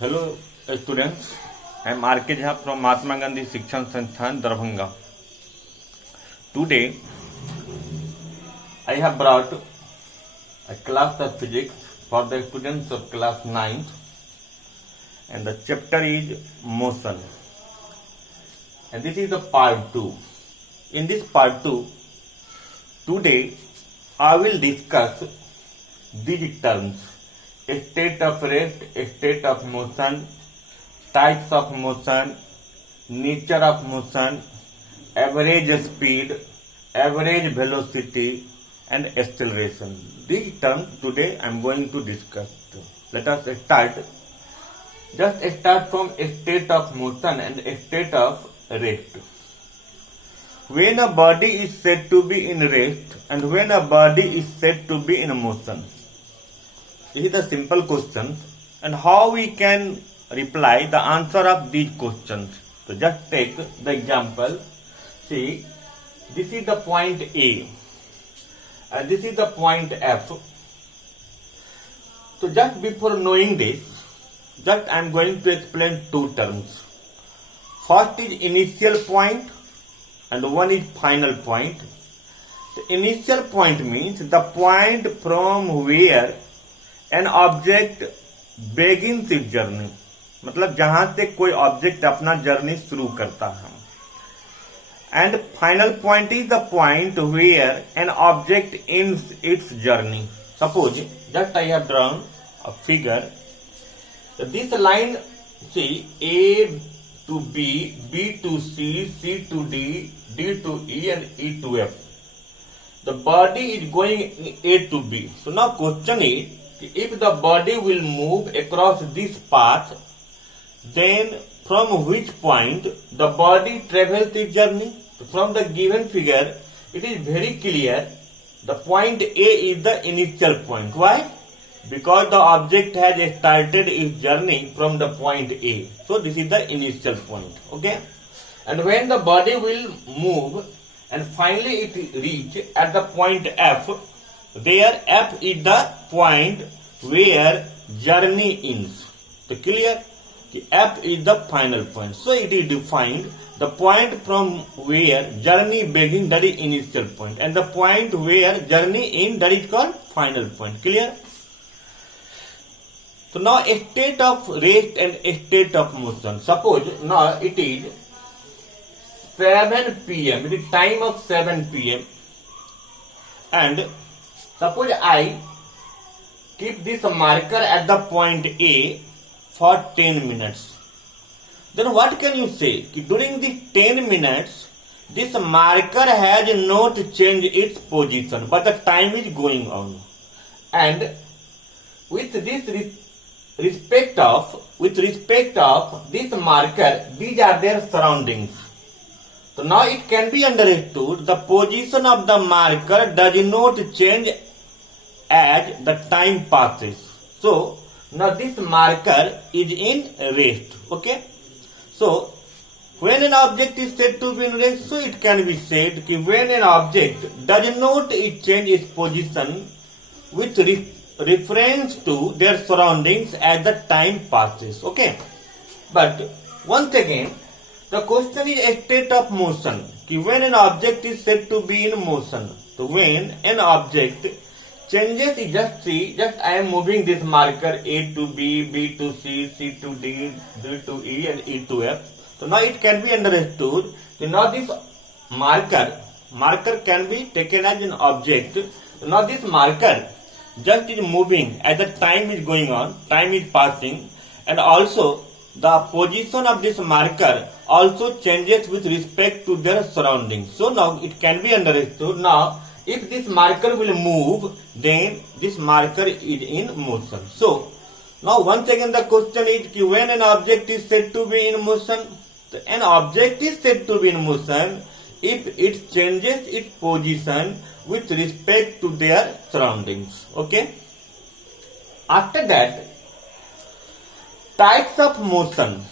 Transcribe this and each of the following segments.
Hello students, I am R.K. Jha from Mahatma Gandhi Shikshan Sansthan, Darbhanga. Today I have brought a class of physics for the students of class 9th and the chapter is motion, and this is the part 2. In this part 2, today I will discuss these terms: state of rest, state of motion, types of motion, nature of motion, average speed, average velocity, and acceleration. These terms today I am going to discuss. Let us start. Just start from state of motion and state of rest. When a body is said to be in rest and when a body is said to be in motion. This is the simple question, and how we can reply the answer of these questions. So just take the example. See, this is the point A and this is the point F. So just before knowing this, just I am going to explain two terms. First is initial point and one is final point. The initial point means the point from where an object begins its journey, मतलब जहां से कोई object अपना journey शुरू करता है. And final point is the point where an object ends its journey. Suppose just I have drawn a figure. This line, see, A to B, B to C, C to D, D to E, and E to F. The body is going A to B. So now question is, if the body will move across this path, then from which point the body travels its journey? From the given figure, it is very clear the point A is the initial point. Why? Because the object has started its journey from the point A. So this is the initial point. Okay? And when the body will move and finally it reach at the point F, there F is the point where journey ends. So clear? F is the final point. So it is defined the point from where journey begins, that is initial point, and the point where journey ends, that is called final point. Clear? So now a state of rest and a state of motion. Suppose now it is 7 p.m. It is time of 7 p.m. and suppose I keep this marker at the point A for 10 minutes. Then what can you say? During the 10 minutes, this marker has not changed its position, but the time is going on. And with respect of this marker, these are their surroundings. So now it can be understood the position of the marker does not change as the time passes. So now this marker is in rest. Okay? So when an object is said to be in rest, so it can be said that when an object does not change its position with reference to their surroundings as the time passes. Okay? But once again, the question is a state of motion. When an object is said to be in motion. So when an object changes, just I am moving this marker A to B, B to C, C to D, D to E, and E to F. So now it can be understood. So now this marker can be taken as an object. So now this marker just is moving as the time is going on, time is passing, and also the position of this marker also changes with respect to their surroundings. So now it can be understood. Now if this marker will move, then this marker is in motion. So now once again the question is, when an object is said to be in motion, an object is said to be in motion if it changes its position with respect to their surroundings. Okay? After that, types of motion.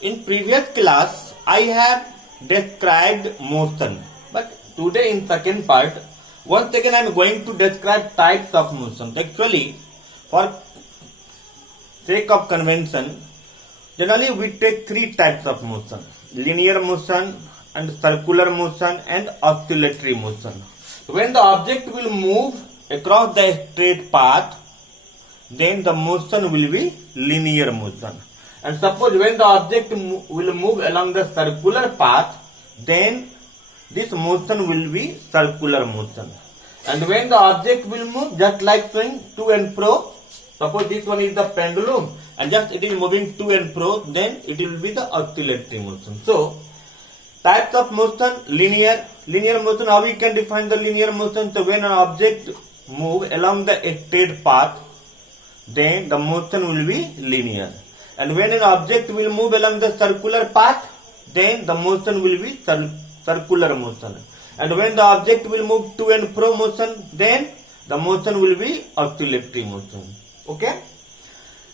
In previous class, I have described motion, but today in second part, once again I am going to describe types of motion. Actually, for sake of convention, generally we take three types of motion: linear motion and circular motion and oscillatory motion. When the object will move across the straight path, then the motion will be linear motion. And suppose when the object will move along the circular path, then this motion will be circular motion. And when the object will move just like swing to and fro, suppose this one is the pendulum and just it is moving to and fro, then it will be the oscillatory motion. So, types of motion: linear motion. How we can define the linear motion? So when an object move along the straight path, then the motion will be linear. And when an object will move along the circular path, then the motion will be circular motion. And when the object will move to and fro motion, then the motion will be oscillatory motion. Okay?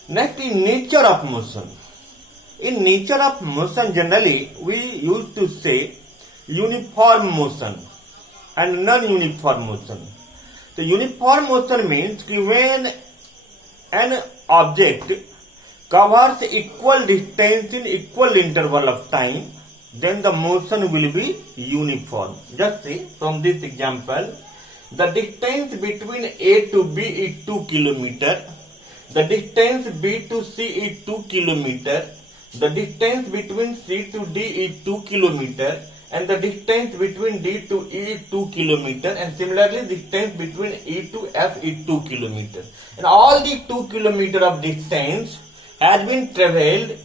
Next is nature of motion. In nature of motion, generally we used to say uniform motion and non-uniform motion. The uniform motion means when an object covers equal distance in equal interval of time, then the motion will be uniform. Just see from this example, the distance between A to B is 2 km, the distance B to C is 2 km, the distance between C to D is 2 km, and the distance between D to E is 2 km, and similarly distance between E to F is 2 km. And all the 2 km of distance has been travelled,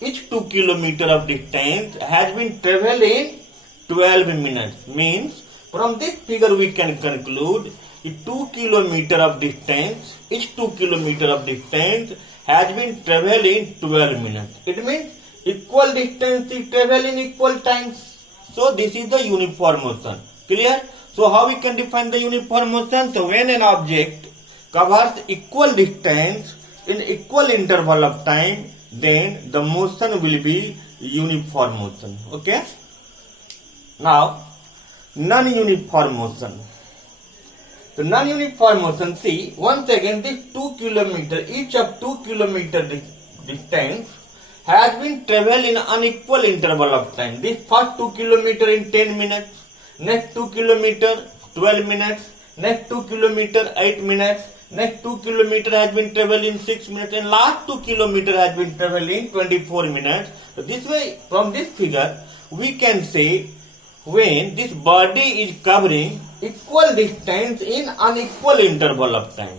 each 2 km of distance has been travelled in 12 minutes. Means from this figure we can conclude 2 km of distance, each 2 km of distance has been travelled in 12 minutes. It means equal distance is travelled in equal times. So this is the uniform motion. Clear? So how we can define the uniform motion? So when an object covers equal distance in equal interval of time, then the motion will be uniform motion. Okay? Now, non-uniform motion. The non-uniform motion, see, once again this 2 km, each of 2 km distance has been travelled in unequal interval of time. This first 2 km in 10 minutes, next 2 km 12 minutes, next 2 km 8 minutes, next 2 km has been travelled in 6 minutes, and last 2 km has been travelled in 24 minutes. So this way, from this figure, we can say when this body is covering equal distance in unequal interval of time.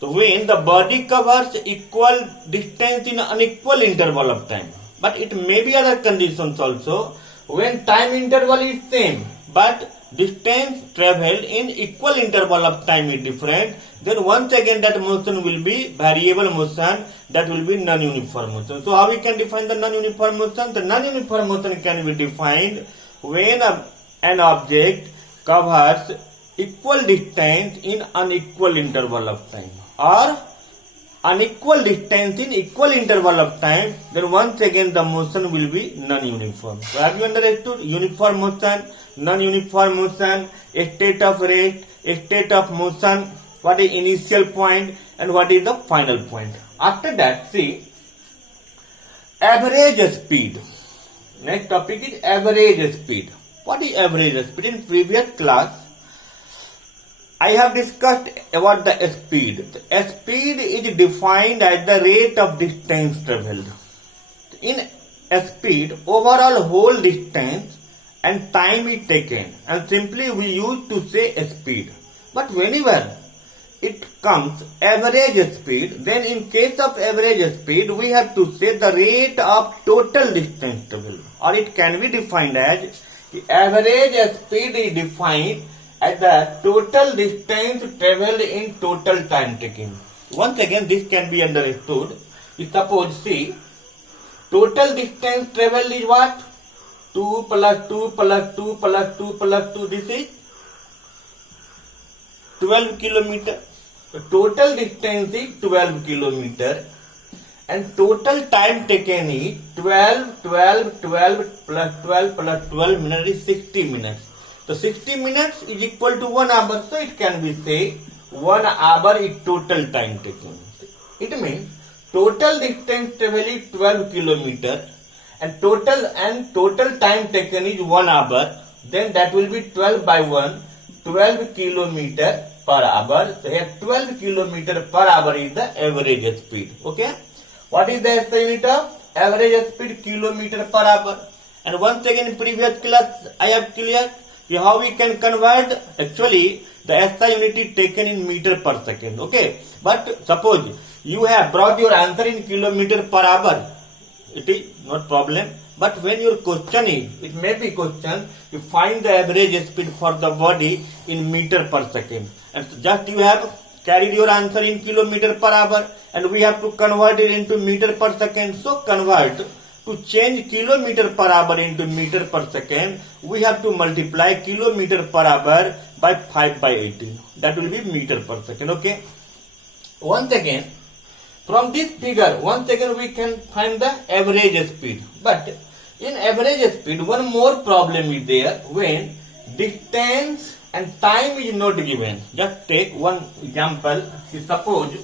So when the body covers equal distance in unequal interval of time, but it may be other conditions also, when time interval is same, but distance travelled in equal interval of time is different, then once again that motion will be variable motion, that will be non-uniform motion. So how we can define the non-uniform motion? The non-uniform motion can be defined when an object covers equal distance in unequal interval of time, or unequal distance in equal interval of time, then once again the motion will be non-uniform. So have you understood? Uniform motion, non-uniform motion, a state of rest, a state of motion, what is initial point and what is the final point. After that, see, average speed. Next topic is average speed. What is average speed? In previous class, I have discussed about the speed. The speed is defined as the rate of distance travelled. In speed, overall whole distance and time is taken, and simply we used to say speed. But whenever it comes average speed, then in case of average speed, we have to say the rate of total distance travelled, or it can be defined as the average speed is defined as the total distance travelled in total time taken. Once again, this can be understood. Suppose, see, total distance travelled is what? 2 plus 2 plus 2 plus 2 plus 2. This is 12 kilometer. The total distance is 12 kilometer, and total time taken is 12 plus 12 plus 12 minutes is 60 minutes. So 60 minutes is equal to 1 hour. So it can be say 1 hour is total time taken. It means total distance travel is 12 kilometer and total time taken is 1 hour, then that will be 12 by 1, 12 kilometer per hour. So here 12 kilometer per hour is the average speed. Okay. What is the SI unit of average speed? Kilometer per hour. And once again in previous class I have cleared how we can convert. Actually the SI unit is taken in meter per second. Okay. But suppose you have brought your answer in kilometer per hour. It is not problem. But when your question is, it may be question, you find the average speed for the body in meter per second. And just you have carried your answer in kilometer per hour and we have to convert it into meter per second. So convert, to change kilometer per hour into meter per second, we have to multiply kilometer per hour by 5 by 18. That will be meter per second. Okay. Once again, from this figure, once again we can find the average speed. But in average speed, one more problem is there when distance and time is not given. Just take one example. Suppose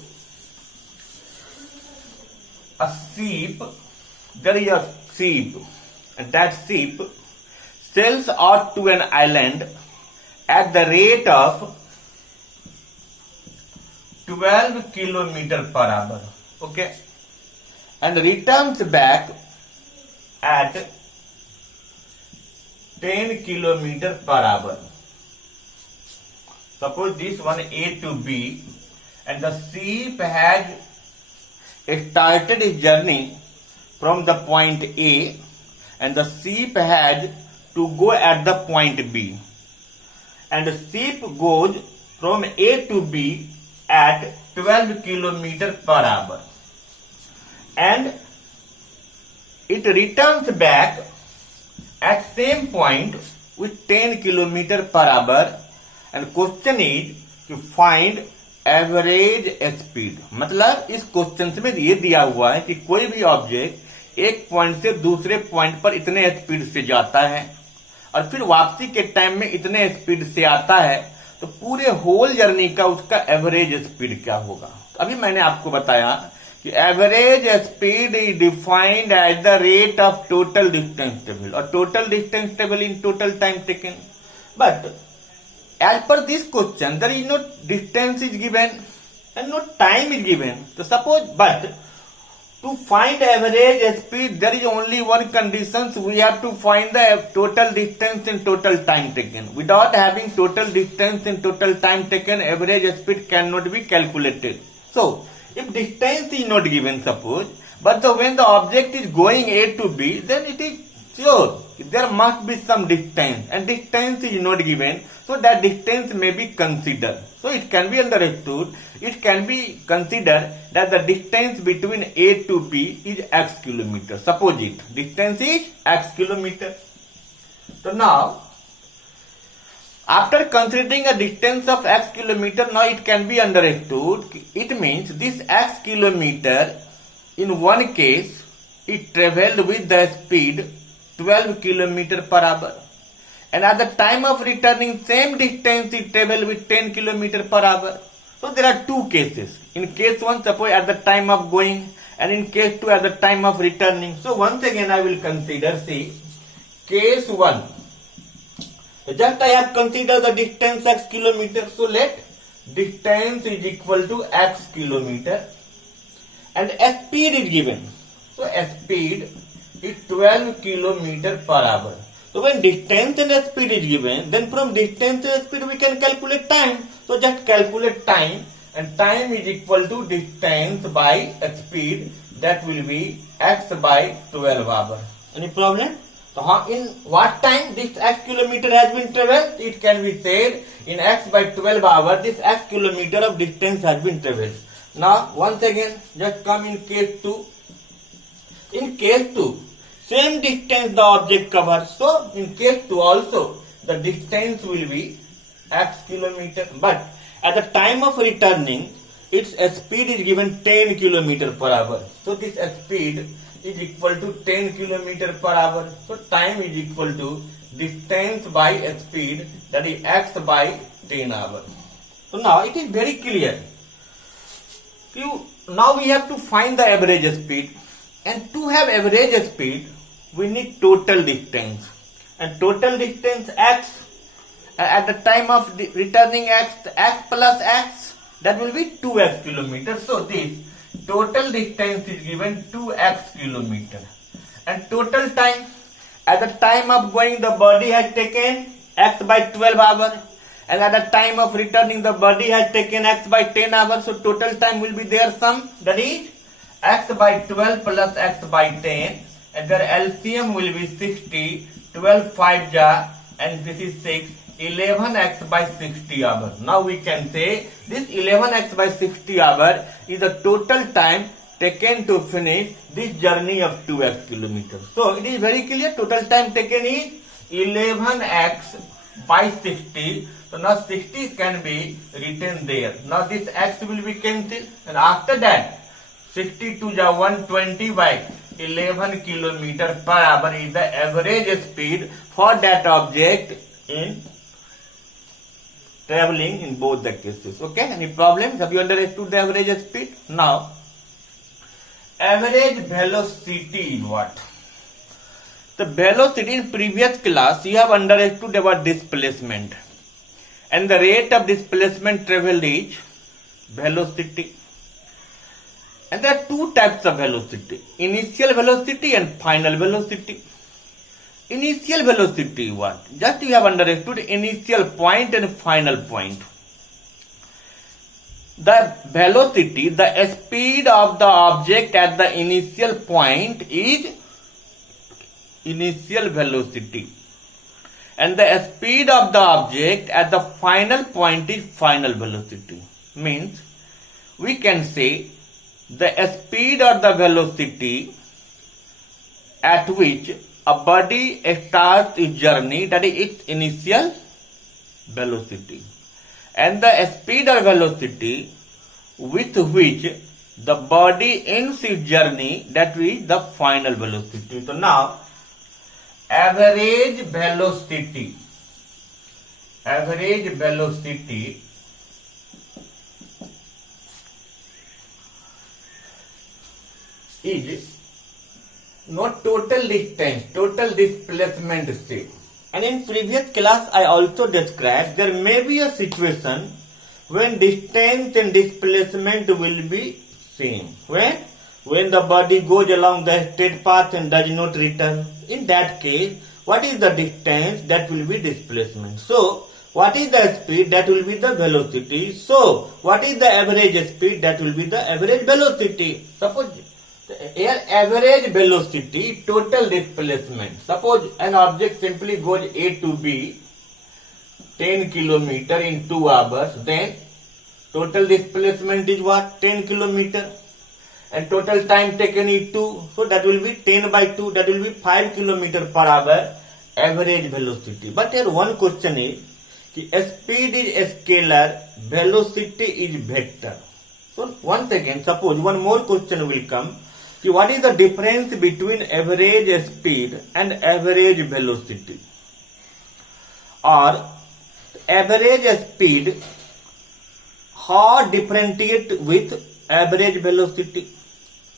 a sheep, there is a sheep, and that sheep sails out to an island at the rate of 12 kilometer per hour. Okay. And returns back at 10 kilometer per hour. Suppose this one A to B and the sheep has started his journey from the point A and the sheep had to go at the point B. And the sheep goes from A to B at 12 kilometer per hour. And it returns back at same point with 10 kilometer per hour. And question is to find average speed. मतलब इस question में ये दिया हुआ है कि कोई भी ऑब्जेक्ट एक पॉइंट से दूसरे पॉइंट पर इतने स्पीड से जाता है और फिर वापसी के टाइम में इतने स्पीड से आता है, तो पूरे होल जर्नी का उसका एवरेज स्पीड क्या होगा. अभी मैंने आपको बताया कि average speed is defined as the rate of total distance travel और total distance travel in total time taken. But as per this question, there is no distance is given and no time is given. So suppose, but to find average speed, there is only one condition. So we have to find the total distance and total time taken. Without having total distance and total time taken, average speed cannot be calculated. So if distance is not given, suppose, but when the object is going A to B, then it is sure there must be some distance, and distance is not given, so that distance may be considered. So it can be understood, it can be considered that the distance between A to B is x kilometer. Suppose it distance is x kilometer. So now after considering a distance of x kilometer, now it can be understood, it means this x kilometer in one case it traveled with the speed 12 kilometer per hour, and at the time of returning same distance it travel with 10 kilometer per hour. So there are two cases. In case one, suppose at the time of going, and in case two at the time of returning. So once again I will consider, see, case one. Just I have considered the distance x kilometer. So let distance is equal to x kilometer and speed is given. So speed is 12 kilometer per hour. So when distance and speed is given, then from distance and speed we can calculate time. So just calculate time, and time is equal to distance by speed, that will be x by 12 hour. Any problem? So in what time this x kilometer has been traveled? It can be said in x by 12 hour this x kilometer of distance has been traveled. Now once again just come in case 2. In case 2, same distance the object covers. So in case 2 also the distance will be x kilometer, but at the time of returning its speed is given 10 kilometer per hour. So this speed is equal to 10 kilometer per hour. So time is equal to distance by speed, that is x by 10 hours. So now it is very clear. now we have to find the average speed, and to have average speed we need total distance, and total distance x at the time of returning x plus x, that will be 2x kilometers. So this total distance is given 2x kilometer, and total time at the time of going the body has taken x by 12 hours, and at the time of returning the body has taken x by 10 hours. So total time will be their sum, that is x by 12 plus x by 10, and their LCM will be 60. 12 5 ja, and this is 6. 11x by 60 hours. Now we can say this 11x by 60 hours is the total time taken to finish this journey of 2x kilometers. So it is very clear, total time taken is 11x by 60. So now 60 can be written there. Now this x will be cancelled, and after that 62 is 120 by 11 kilometer per hour is the average speed for that object in traveling in both the cases. Okay, any problems? Have you understood the average speed? Now, average velocity is what? The velocity in previous class you have understood about displacement, and the rate of displacement traveled is velocity. And there are two types of velocity: initial velocity and final velocity. Initial velocity what? Just you have understood initial point and final point. The velocity, the speed of the object at the initial point is initial velocity, and the speed of the object at the final point is final velocity. Means we can say the speed or the velocity at which a body starts its journey, that is its initial velocity, and the speed or velocity with which the body ends its journey, that is the final velocity. So now average velocity is not total distance, total displacement state. And in previous class I also described there may be a situation when distance and displacement will be same. When the body goes along the straight path and does not return. In that case, what is the distance? That will be displacement. So what is the speed? That will be the velocity. So what is the average speed? That will be the average velocity. Suppose here average velocity, total displacement. Suppose an object simply goes A to B 10 kilometer in 2 hours, then total displacement is what? 10 kilometer, and total time taken is 2. So that will be 10 by 2, that will be 5 kilometer per hour average velocity. But here one question is, speed is scalar, velocity is vector. So once again, suppose one more question will come. What is the difference between average speed and average velocity? Or average speed, how differentiate with average velocity?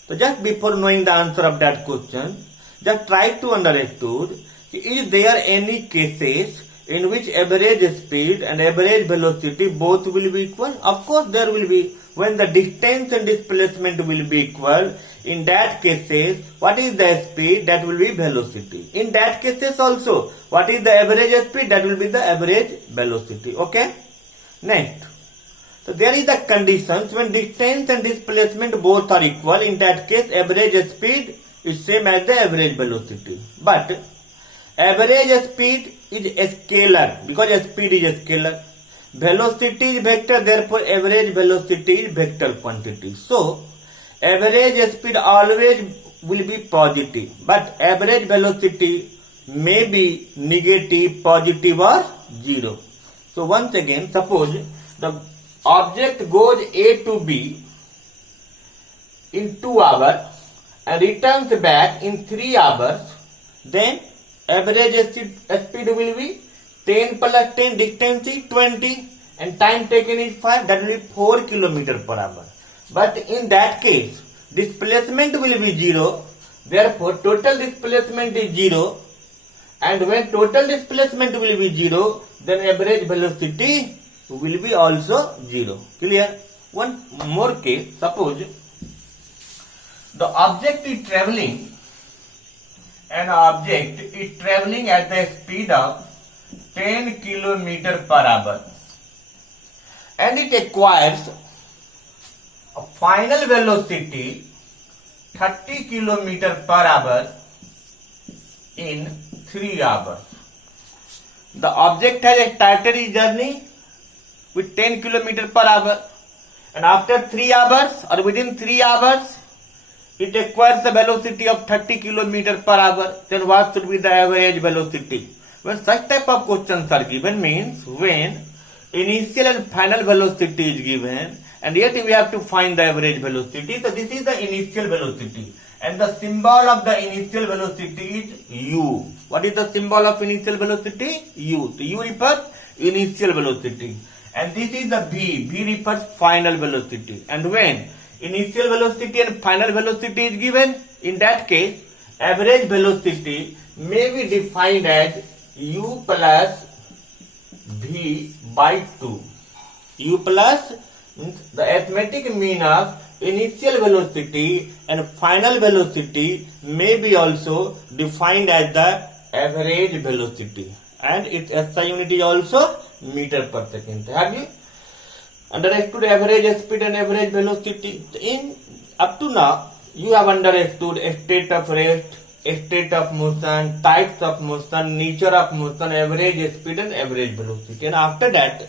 So just before knowing the answer of that question, just try to understand, is there any cases in which average speed and average velocity both will be equal? Of course there will be. When the distance and displacement will be equal, in that cases, what is the speed? That will be velocity. In that cases also, what is the average speed? That will be the average velocity. Okay? Next. So there is the conditions when distance and displacement both are equal. In that case, average speed is same as the average velocity. But average speed is scalar, because speed is scalar. Velocity is vector, therefore average velocity is vector quantity. So average speed always will be positive, but average velocity may be negative, positive or 0. So once again, suppose the object goes A to B in 2 hours and returns back in 3 hours, then average speed will be 10 plus 10, distance is 20, and time taken is 5, that will be 4 km per hour. but in that case displacement will be 0, therefore total displacement is 0, and when total displacement will be 0, then average velocity will be also 0. Clear? One more case, suppose the object is traveling, an object is traveling at the speed of 10 km per hour, and it acquires a final velocity 30 km per hour in 3 hours. The object has started its journey with 10 km per hour, and after 3 hours or within 3 hours it acquires the velocity of 30 km per hour. Then what should be the average velocity? When such type of questions are given, means when initial and final velocity is given and yet we have to find the average velocity. So this is the initial velocity, and the symbol of the initial velocity is u. What is the symbol of initial velocity? U. So u refers initial velocity, and this is the v. V refers final velocity. And when initial velocity and final velocity is given, in that case average velocity may be defined as u plus v by 2. U plus means the arithmetic mean of initial velocity and final velocity may be also defined as the average velocity, and its SI unit is also meter per second. Have you understood average speed and average velocity? In up to now you have understood a state of rest, a state of motion, types of motion, nature of motion, average speed and average velocity. And after that,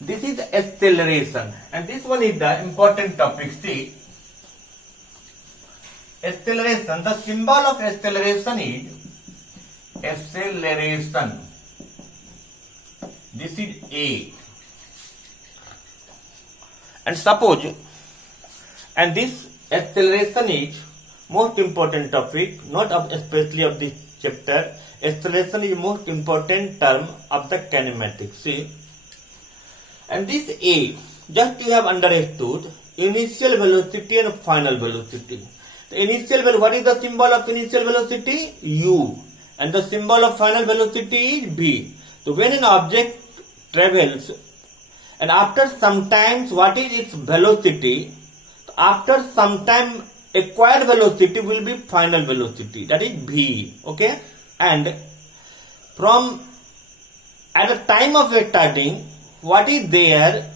this is acceleration, and this one is the important topic. See, acceleration, the symbol of acceleration is acceleration. This is A. And suppose, and this acceleration is most important topic, not of especially of this chapter. Acceleration is most important term of the kinematics. See, and this A, just you have understood initial velocity and final velocity. The initial velocity, what is the symbol of initial velocity? U, and the symbol of final velocity is V. So when an object travels, and after some time, what is its velocity? After some time, acquired velocity will be final velocity, that is V. Okay, and from at the time of starting, what is their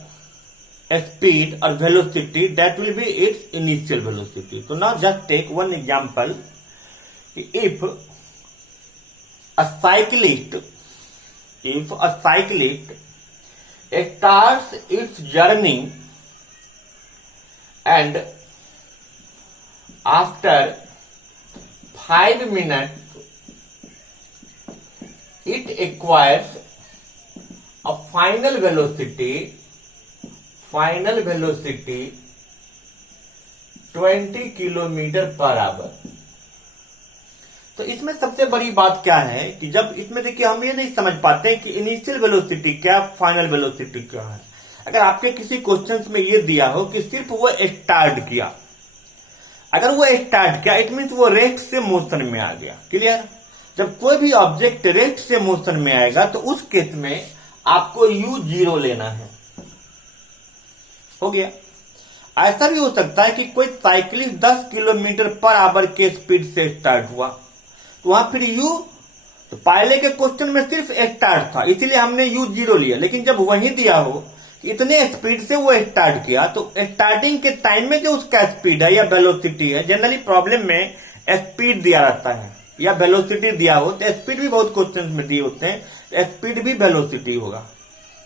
speed or velocity, that will be its initial velocity. So now just take one example. If a cyclist starts its journey and after 5 minutes it acquires a final velocity 20 kilometre per hour. तो इसमें सबसे बड़ी बात क्या है कि जब इसमें देखिए हम ये नहीं समझ पाते कि इनिशियल वेलोसिटी क्या, फाइनल वेलोसिटी क्या है. अगर आपके किसी क्वेश्चंस में ये दिया हो कि सिर्फ वो स्टार्ट किया, अगर वो स्टार्ट किया इट मीन्स वो रेस्ट से मोशन में आ गया. क्लियर? जब कोई भी ऑब्जेक्ट रेस्ट से मोशन में आएगा तो उस केस में आपको u0 लेना है. हो गया. ऐसा भी हो सकता है कि कोई साइकिलिस्ट 10 किलोमीटर पर आवर के स्पीड से स्टार्ट हुआ, तो वहां फिर u, तो पहले के क्वेश्चन में सिर्फ स्टार्ट था इसलिए हमने u0 लिया. लेकिन जब वही दिया हो कि इतने स्पीड से वो स्टार्ट किया, तो स्टार्टिंग के टाइम में जो उसका स्पीड है या वेलोसिटी है, जनरली प्रॉब्लम में स्पीड दिया रहता है या वेलोसिटी दिया हो, तो स्पीड भी बहुत क्वेश्चन में दिए होते हैं, स्पीड भी वेलोसिटी होगा.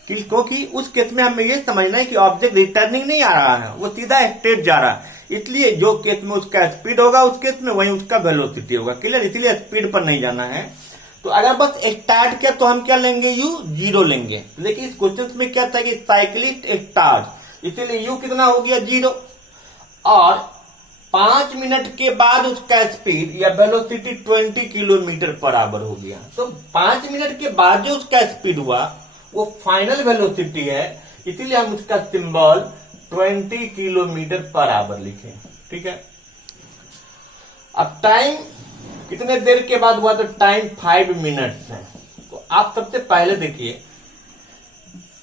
क्योंकि उस केस में हमें ये समझना है कि ऑब्जेक्ट रिटर्निंग नहीं आ रहा है, वो सीधा स्ट्रेट जा रहा है. इसलिए जो केस में उसका स्पीड होगा उस केस में वही उसका वेलोसिटी होगा. क्लियर? इसलिए स्पीड पर नहीं जाना है. तो अगर बस स्टार्ट किया तो हम क्या लेंगे? u0 लेंगे. लेकिन इस क्वेश्चन में क्या था कि साइकिलिस्ट स्टार्ट, इसीलिए u कितना हो गया? 0. और 5 मिनट के बाद उसका स्पीड या वेलोसिटी 20 किलोमीटर पर आवर हो गया. तो 5 मिनट के बाद जो उसका स्पीड हुआ वो फाइनल वेलोसिटी है, इसीलिए हम उसका सिंबल 20 किलोमीटर पर आवर लिखें, ठीक है। अब टाइम कितने देर के बाद हुआ, तो टाइम 5 मिनट्स है। तो आप सबसे पहले देखिए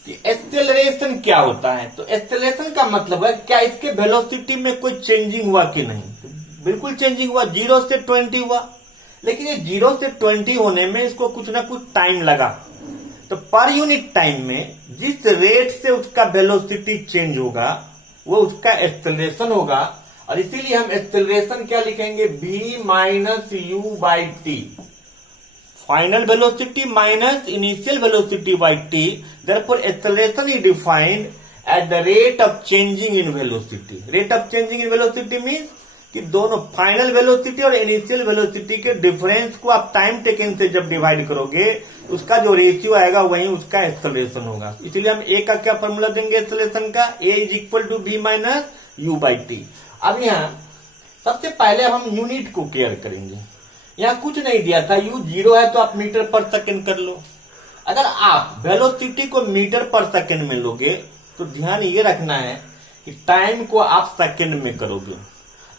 कि एक्सेलरेशन क्या होता है। तो एक्सेलरेशन का मतलब है क्या इसके वेलोसिटी में कोई चेंजिंग हुआ कि नहीं। तो बिल्कुल चेंजिंग हुआ, 0 से 20 हुआ। लेकिन ये 0 से 20 होने में इसको कुछ ना कुछ टाइम लगा। तो पर यूनिट टाइम में जिस रेट से उसका वेलोसिटी चेंज होगा वो उसका एक्सेलरेशन होगा। और इसीलिए हम एक्सेलरेशन क्या लिखेंगे, v minus you by T, final velocity minus initial velocity by T. Therefore acceleration is defined at the rate of changing in velocity. Rate of changing in velocity means कि दोनों final velocity और initial velocity के difference को आप time taken से जब divide करोगे उसका जो रेशियो आएगा वही उसका एक्सेलरेशन होगा। इसलिए हम ए का क्या फॉर्मूला देंगे एक्सेलरेशन का, A is equal to B minus you by T. अब यहाँ सबसे पहले हम यूनिट को केयर करेंगे। यहाँ कुछ नहीं दिया था, यू 0 है तो आप मीटर पर सेकेंड कर लो। अगर आप वेलोसिटी को मीटर पर सेकेंड में लोगे तो ध्यान ये रखना है कि टाइम को आप सेकेंड में करोगे।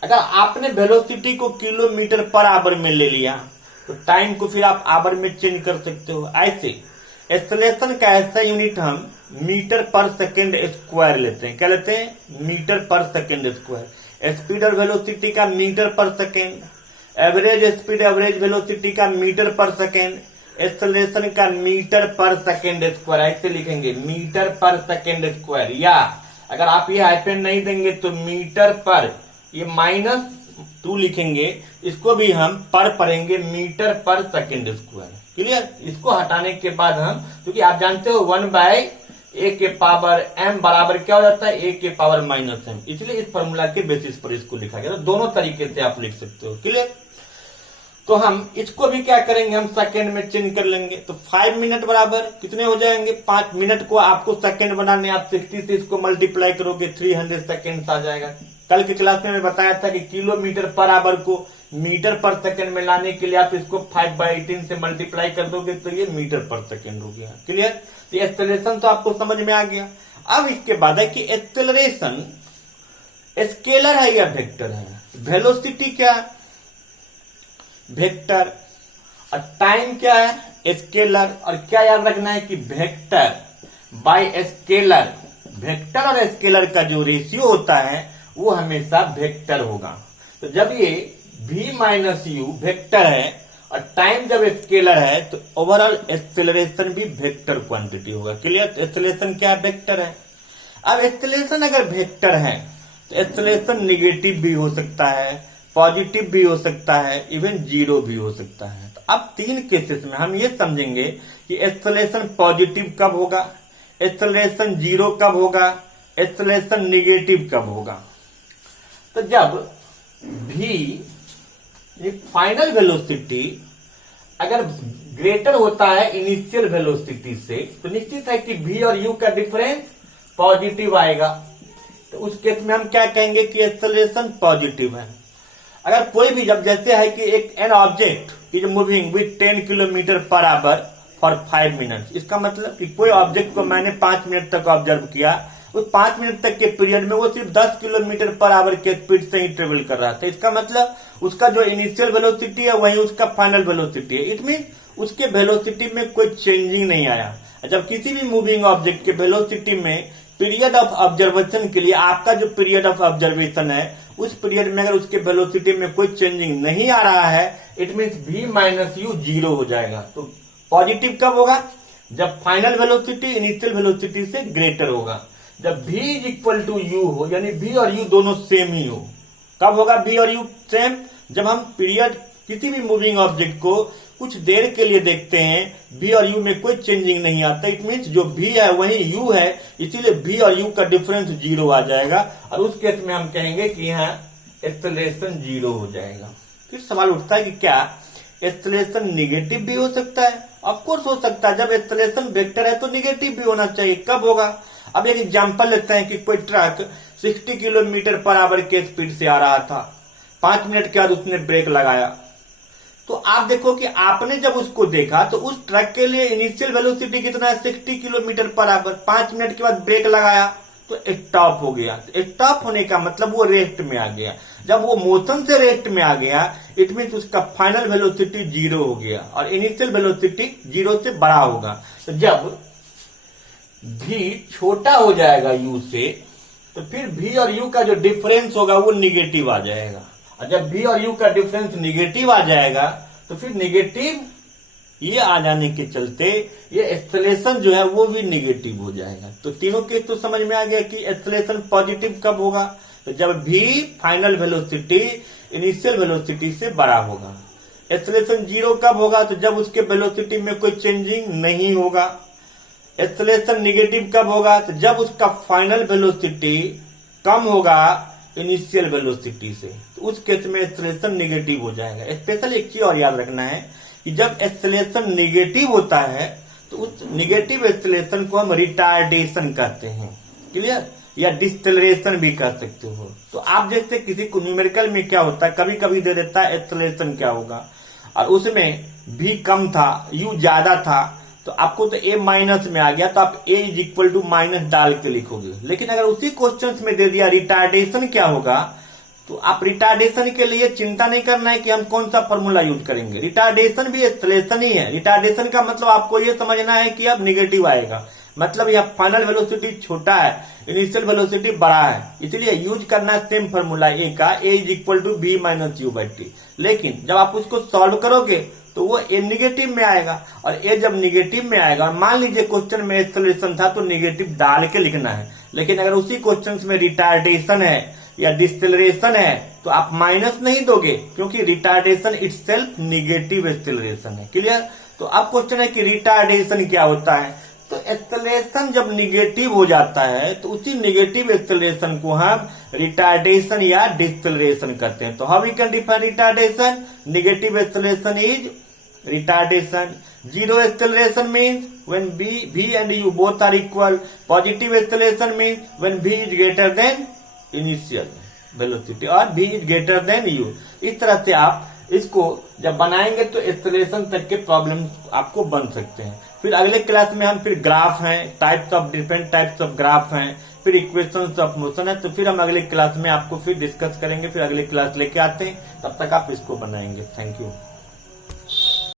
अगर आपने वेलोसिटी को किलोमीटर पर आवर में ले लिया तो टाइम को फिर आप आवर में चेंज कर सकते हो। ऐसे एक्सेलरेशन का ऐसा यूनिट हम मीटर पर सेकेंड स्क्वायर लेते हैं। क्या लेते हैं, मीटर पर सेकेंड स्क्वायर। स्पीड और वेलोसिटी का मीटर पर second, average speed average velocity का मीटर पर सेकेंड, एक्सेलरेशन का मीटर पर सेकेंड स्क्वायर। ऐसे लिखेंगे मीटर पर सेकेंड स्क्वायर, या अगर आप ये हाइफन नहीं देंगे तो मीटर पर, ये -2 लिखेंगे, इसको भी हम पर पढ़ेंगे मीटर पर सेकेंड स्क्वायर। क्लियर। इसको हटाने के बाद हम, क्योंकि आप जानते हो 1/a के पावर m बराबर क्या हो जाता है, a के पावर -m, इसलिए इस फॉर्मूला के बेसिस पर इसको लिखा गया। तो दोनों तरीके से आप लिख सकते हो। क्लियर। तो हम इसको भी क्या करेंगे, हम सेकेंड में चेंज कर लेंगे। तो 5 मिनट बराबर कितने हो जाएंगे, 5 मिनट को आपको सेकेंड बनाने, आप 60 से इसको मल्टीप्लाई करोगे 300 सेकेंड आ जाएगा। कल की क्लास में मैं बताया था कि किलोमीटर पर आवर को मीटर पर सेकेंड में लाने के लिए आप इसको 5/18 से मल्टीप्लाई कर दोगे तो ये मीटर पर सेकेंड हो गया। क्लियर। तो एक्सेलरेशन तो आपको समझ में आ गया। अब इसके बाद है कि एक्सेलरेशन स्केलर है या वेक्टर है। वेलोसिटी क्या है, वेक्टर, और टाइम क्या है, स्केलर। और क्या याद रखना है कि वेक्टर बाय स्केलर, वेक्टर और स्केलर का जो रेशियो होता है वो हमेशा वेक्टर होगा। तो जब ये v माइनस यू वेक्टर है और टाइम जब स्केलर है तो ओवरऑल एक्सेलरेशन भी वेक्टर क्वांटिटी होगा। क्लियर। एक्सेलरेशन क्या वेक्टर है। अब एक्सेलरेशन अगर वेक्टर है तो एक्सेलरेशन निगेटिव भी हो सकता है, पॉजिटिव भी हो सकता है, इवन 0 भी हो सकता है। तो अब 3 केसेस में हम ये समझेंगे कि एक्सेलरेशन पॉजिटिव कब होगा, एक्सेलरेशन 0 कब होगा, एक्सेलरेशन निगेटिव कब होगा। तो जब v फाइनल वेलोसिटी अगर ग्रेटर होता है इनिशियल वेलोसिटी से तो निश्चित है कि v और u का डिफरेंस पॉजिटिव आएगा। तो उस केस में हम क्या कहेंगे कि एक्सेलरेशन पॉजिटिव है। अगर कोई भी, जब जैसे है कि एक an object is moving with 10 kilometre per hour for 5 minute, इसका मतलब कि कोई ऑब्जेक्ट को मैंने 5 मिनट तक ऑब्जर्व किया, उस 5 मिनट तक के पीरियड में वो सिर्फ 10 किलोमीटर पर आवर के स्पीड से ही ट्रेवल कर रहा था। इसका मतलब उसका जो इनिशियल वेलोसिटी है वही उसका फाइनल वेलोसिटी है। इट मीन उसके वेलोसिटी में कोई चेंजिंग नहीं आया। जब किसी भी मूविंग ऑब्जेक्ट के वेलोसिटी में पीरियड ऑफ ऑब्जर्वेशन के लिए आपका जो पीरियड ऑफ ऑब्जर्वेशन है उस पीरियड में अगर उसके वेलोसिटी में कोई चेंजिंग नहीं आ रहा है, it mean v minus u 0 हो जाएगा। तो पॉजिटिव कब होगा, जब फाइनल वेलोसिटी इनिशियल वेलोसिटी से ग्रेटर होगा। जब v is equal to u हो, यानी v और u दोनों सेम ही हो। कब होगा v और u सेम, जब हम पीरियड किसी भी मूविंग ऑब्जेक्ट को कुछ देर के लिए देखते हैं, v और u में कोई चेंजिंग नहीं आता, इट मीन्स जो v है वही u है, इसीलिए v और u का डिफरेंस 0 आ जाएगा। और उस केस में हम कहेंगे कि यहाँ एक्सेलरेशन 0 हो जाएगा। फिर सवाल उठता है कि क्या एक्सेलरेशन निगेटिव भी हो सकता है। ऑफकोर्स हो सकता है। जब एक्सेलरेशन वेक्टर है तो निगेटिव भी होना चाहिए। कब होगा, अब एक एग्जांपल लेते हैं कि कोई ट्रक 60 किलोमीटर पर आवर के स्पीड से आ रहा था, 5 मिनट के बाद उसने ब्रेक लगाया। तो आप देखो कि आपने जब उसको देखा तो उस ट्रक के लिए इनिशियल वेलोसिटी कितना है, 60 किलोमीटर पर आवर। 5 मिनट के बाद ब्रेक लगाया तो स्टॉप हो गया। स्टॉप होने का मतलब वो रेस्ट में आ गया। जब वो मोशन से रेस्ट में आ गया, इट मीन उसका फाइनल वेलोसिटी 0 हो गया और इनिशियल वेलोसिटी 0 से बड़ा होगा। तो जब v छोटा हो जाएगा u से, तो फिर v और u का जो डिफरेंस होगा वो निगेटिव आ जाएगा। और जब v और u का डिफरेंस निगेटिव आ जाएगा, तो फिर निगेटिव ये आ जाने के चलते ये एक्सेलरेशन जो है वो भी निगेटिव हो जाएगा। तो तीनों केस तो समझ में आ गया कि एक्सेलरेशन पॉजिटिव कब होगा, तो जब v final velocity initial velocity से बड़ा होगा। एक्सेलरेशन 0 कब होगा, तो जब उसके वेलोसिटी में कोई चेंजिंग नहीं होगा। एक्सेलरेशन निगेटिव कब होगा, तो जब उसका फाइनल वेलोसिटी कम होगा इनिशियल वेलोसिटी से, तो उस केस में एक्सेलरेशन निगेटिव हो जाएगा। स्पेशल एक चीज और याद रखना है कि जब एक्सेलरेशन निगेटिव होता है तो उस निगेटिव एक्सेलरेशन को हम रिटार्डेशन कहते हैं। क्लियर, या डिसेलरेशन भी कह सकते हो। तो आप जैसे किसी को न्यूमेरिकल में क्या होता है, कभी कभी दे देता है एक्सेलरेशन क्या होगा और उसमें v कम था u ज्यादा था, तो आपको तो a माइनस में आ गया, तो आप a is equal to minus डाल के लिखोगे। लेकिन अगर उसी क्वेश्चन में दे दिया रिटार्डेशन क्या होगा, तो आप रिटार्डेशन के लिए चिंता नहीं करना है कि हम कौन सा फॉर्मूला यूज करेंगे। रिटार्डेशन भी एक्सेलरेशन ही है। रिटार्डेशन का मतलब आपको ये समझना है कि अब निगेटिव आएगा, मतलब यह फाइनल वेलोसिटी छोटा है, इनिशियल वेलोसिटी बड़ा है, इसलिए यूज करना है सेम फॉर्मूला ए का, a is equal to v minus you by t. लेकिन जब आप उसको सॉल्व करोगे तो वो a निगेटिव में आएगा, और a जब निगेटिव में आएगा, मान लीजिए क्वेश्चन में एक्सेलरेशन था तो निगेटिव डाल के लिखना है। लेकिन अगर उसी क्वेश्चन में रिटार्डेशन है या डिसेलरेशन है तो आप माइनस नहीं दोगे, क्योंकि रिटार्डेशन इटसेल्फ निगेटिव एक्सेलरेशन है। क्लियर। तो अब क्वेश्चन है कि रिटार्डेशन क्या होता है। तो एक्सेलरेशन जब निगेटिव हो जाता है तो उसी निगेटिव एक्सेलरेशन को हम रिटार्डेशन या डिसेलरेशन कहते हैं। तो how we can define retardation, negative acceleration is retardation. Zero acceleration means when v and u both are equal. Positive acceleration means when v is greater than initial velocity और v is greater than u. इस तरह से आप इसको जब बनाएंगे तो acceleration तक के प्रॉब्लम आपको बन सकते हैं। फिर अगले क्लास में हम फिर ग्राफ हैं, types of different types of graph हैं, फिर इक्वेशंस ऑफ मोशन है। तो फिर हम अगले क्लास में आपको फिर डिस्कस करेंगे, फिर अगले क्लास लेके आते हैं, तब तक आप इसको बनाएंगे। Thank you.